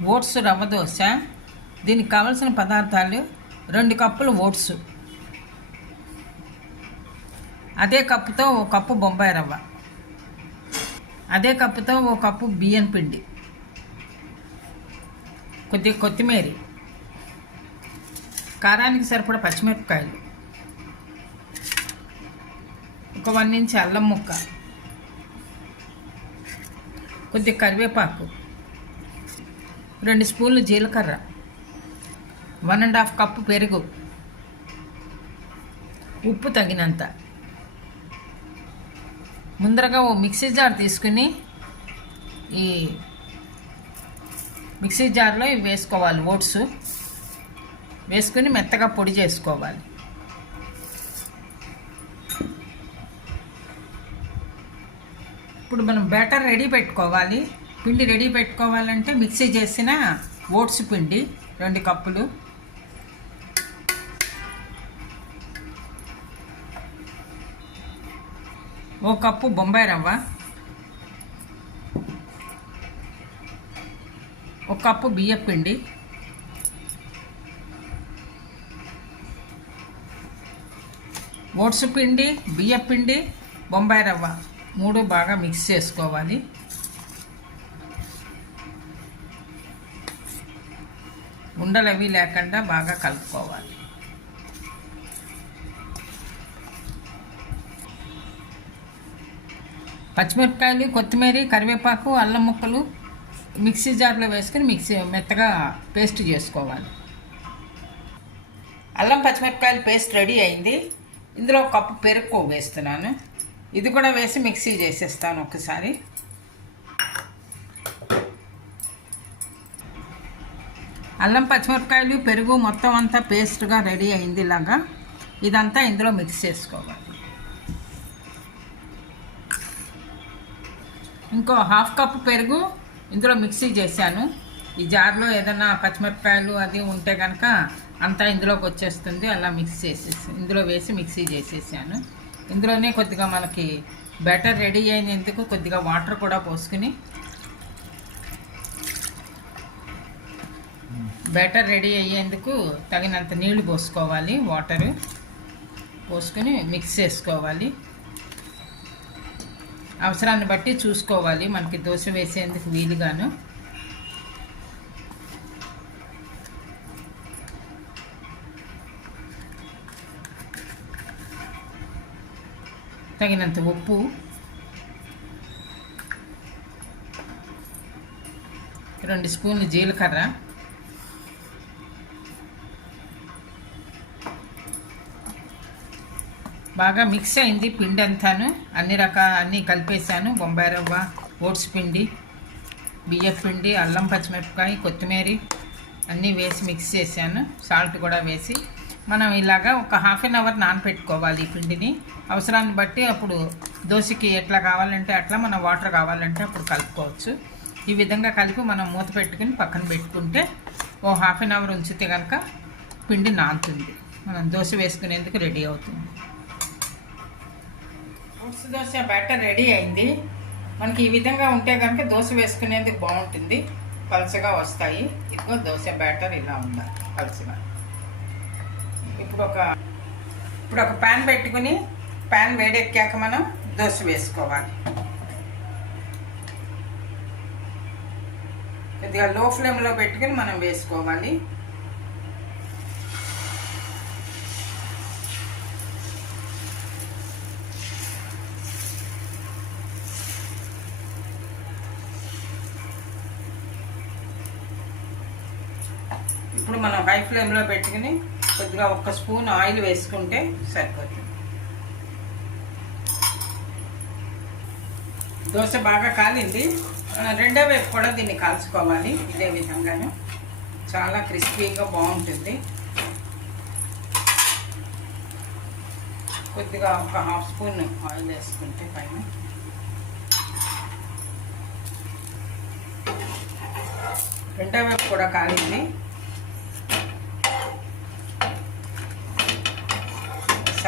Oats rava dosa దీనికి కావలసిన పదార్థాలు రెండు కప్పులు ఓట్స్. అదే కప్పుతో ఓ కప్పు బొంబాయి రవ్వ. అదే కప్పుతో ఓ కప్పు బియ్యం పిండి. కొద్దిగా కొత్తిమీర. కారానికి సరిపడ పచ్చిమిరపకాయలు. ఒక వన్ ఇంచ్ అల్లం ముక్క. కొద్దిగా కరివేపాకు. రెండు స్పూన్లు జీలకర్ర. వన్ అండ్ హాఫ్ కప్పు పెరుగు. ఉప్పు తగినంత. ముందరగా ఓ మిక్సీ జార్ తీసుకుని ఈ మిక్సీ జార్లో ఇవి వేసుకోవాలి ఓట్స్. వేసుకుని మెత్తగా పొడి చేసుకోవాలి. ఇప్పుడు మనం బ్యాటర్ రెడీ పెట్టుకోవాలి. పిండి రెడీ పెట్టుకోవాలంటే మిక్సీ చేసిన ఓట్స్ పిండి రెండు కప్పులు. ఓ కప్పు బొంబాయి రవ్వ. ఒక కప్పు బియ్యపిండి ఓట్స్ పిండి బియ్యపిండి బొంబాయి రవ్వ. మూడు బాగా మిక్స్ చేసుకోవాలి. ఉండలు అవి లేకుండా బాగా కలుపుకోవాలి. పచ్చిమిరపకాయలు కొత్తిమీర కరివేపాకు అల్లం ముక్కలు మిక్సీ జార్లో వేసుకుని మిక్సీ మెత్తగా పేస్ట్ చేసుకోవాలి. అల్లం పచ్చిమిరపకాయలు పేస్ట్ రెడీ అయింది. ఇందులో ఒక కప్పు పెరుగు వేస్తున్నాను. ఇది కూడా వేసి మిక్సీ చేసేస్తాను ఒకసారి. అల్లం పచ్చిమిరపకాయలు పెరుగు మొత్తం అంతా పేస్ట్గా రెడీ అయింది ఇలాగా. ఇదంతా ఇందులో మిక్స్ చేసుకోవాలి. ఇంకో హాఫ్ కప్ పెరుగు ఇందులో మిక్సీ చేశాను. ఈ జార్లో ఏదైనా పచ్చిమిరపకాయలు అది ఉంటే కనుక అంతా ఇందులోకి వచ్చేస్తుంది. అలా మిక్స్ చేసేసి ఇందులో వేసి మిక్సీ చేసేసాను. ఇందులోనే కొద్దిగా మనకి బెటర్ రెడీ అయినందుకు కొద్దిగా వాటర్ కూడా పోసుకుని బెటర్ రెడీ అయ్యేందుకు తగినంత నీళ్ళు పోసుకోవాలి వాటరు పోసుకొని మిక్స్ చేసుకోవాలి. అవసరాన్ని బట్టి చూసుకోవాలి మనకి దోశ వేసేందుకు వీలుగాను. తగినంత ఉప్పు. రెండు స్పూన్లు జీలకర్ర. బాగా మిక్స్ అయింది పిండి అంతాను. అన్ని రకాల అన్నీ కలిపేసాను బొంబాయి రవ్వ ఓట్స్ పిండి బియ్యం పిండి అల్లం పచ్చిమిరపకాయ కొత్తిమీర అన్నీ వేసి మిక్స్ చేశాను. సాల్ట్ కూడా వేసి మనం ఇలాగా ఒక హాఫ్ అన్ అవర్ నానపెట్టుకోవాలి ఈ పిండిని. అవసరాన్ని బట్టి అప్పుడు దోశకి ఎట్లా కావాలంటే అట్లా మనం వాటర్ కావాలంటే అప్పుడు కలుపుకోవచ్చు. ఈ విధంగా కలిపి మనం మూత పెట్టుకుని పక్కన పెట్టుకుంటే ఓ హాఫ్ అన్ అవర్ ఉంచితే కనుక పిండి నానుతుంది. మనం దోశ వేసుకునేందుకు రెడీ అవుతుంది. పులుసు దోశ బ్యాటర్ రెడీ అయింది. మనకి ఈ విధంగా ఉంటే కనుక దోశ వేసుకునేందుకు బాగుంటుంది. పలచగా వస్తాయి. ఇదిగో దోశ బ్యాటర్ ఇలా ఉండాలి పలచగా. ఇప్పుడు ఒక ఇప్పుడు ఒక ప్యాన్ పెట్టుకుని ప్యాన్ వేడెక్కాక మనం దోశ వేసుకోవాలి. కొద్దిగా లో ఫ్లేమ్లో పెట్టుకుని మనం వేసుకోవాలి. ఇప్పుడు మనం హై ఫ్లేమ్లో పెట్టుకుని కొద్దిగా ఒక్క స్పూన్ ఆయిల్ వేసుకుంటే సరిపోతుంది. దోశ బాగా కాలింది. రెండో వైపు కూడా దీన్ని కాల్చుకోవాలి ఇదే విధంగాను. చాలా క్రిస్పీగా బాగుంటుంది. కొద్దిగా ఒక హాఫ్ స్పూన్ ఆయిల్ వేసుకుంటే పైన. రెండో వైపు కూడా కాలింది.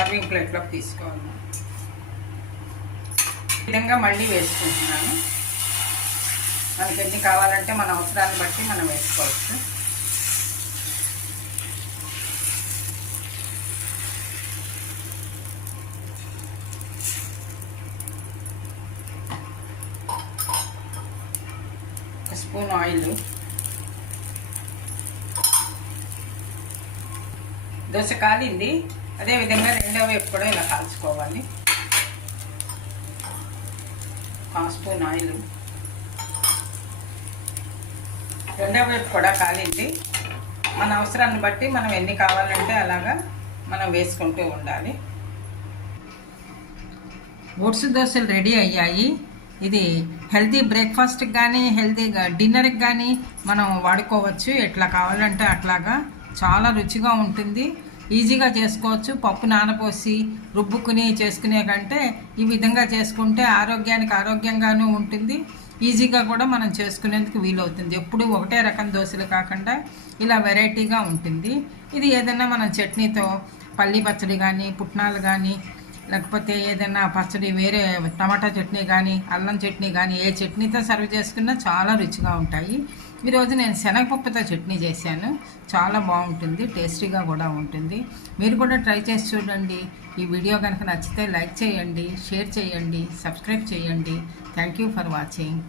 అవి ప్లేట్లోకి తీసుకోవాలి. ఈ విధంగా మళ్ళీ వేసుకుంటున్నాను. మనకి ఎన్ని కావాలంటే మన అవసరాన్ని బట్టి మనం వేసుకోవచ్చు. Spoon oil. దోశ కాలింది. అదేవిధంగా రెండో వైపు కూడా ఇలా కాల్చుకోవాలి. Half spoon oil. రెండో వైపు కూడా కాలింది. మన అవసరాన్ని బట్టి మనం ఎన్ని కావాలంటే అలాగా మనం వేసుకుంటూ ఉండాలి. ఓట్స్ దోశలు రెడీ అయ్యాయి. ఇది హెల్తీ బ్రేక్ఫాస్ట్కి కానీ హెల్తీగా డిన్నర్కి కానీ మనం వాడుకోవచ్చు. ఎట్లా కావాలంటే అట్లాగా. చాలా రుచిగా ఉంటుంది. ఈజీగా చేసుకోవచ్చు. పప్పు నానపోసి రుబ్బుకుని చేసుకునే కంటే ఈ విధంగా చేసుకుంటే ఆరోగ్యానికి ఆరోగ్యంగానూ ఉంటుంది. ఈజీగా కూడా మనం చేసుకునేందుకు వీలవుతుంది. ఎప్పుడు ఒకటే రకం దోశలు కాకుండా ఇలా వెరైటీగా ఉంటుంది. ఇది ఏదైనా మనం చట్నీతో పల్లి పచ్చడి కానీ పుట్నాలు కానీ లేకపోతే ఏదైనా పచ్చడి వేరే టమాటా చట్నీ కానీ అల్లం చట్నీ కానీ ఏ చట్నీతో సర్వ్ చేసుకున్నా చాలా రుచిగా ఉంటాయి. ఈరోజు నేను శనగపప్పుతో చట్నీ చేశాను. చాలా బాగుంటుంది టేస్టీగా కూడా ఉంటుంది. మీరు కూడా ట్రై చేసి చూడండి. ఈ వీడియో కనుక నచ్చితే లైక్ చేయండి షేర్ చేయండి సబ్స్క్రైబ్ చేయండి. Thank you for watching.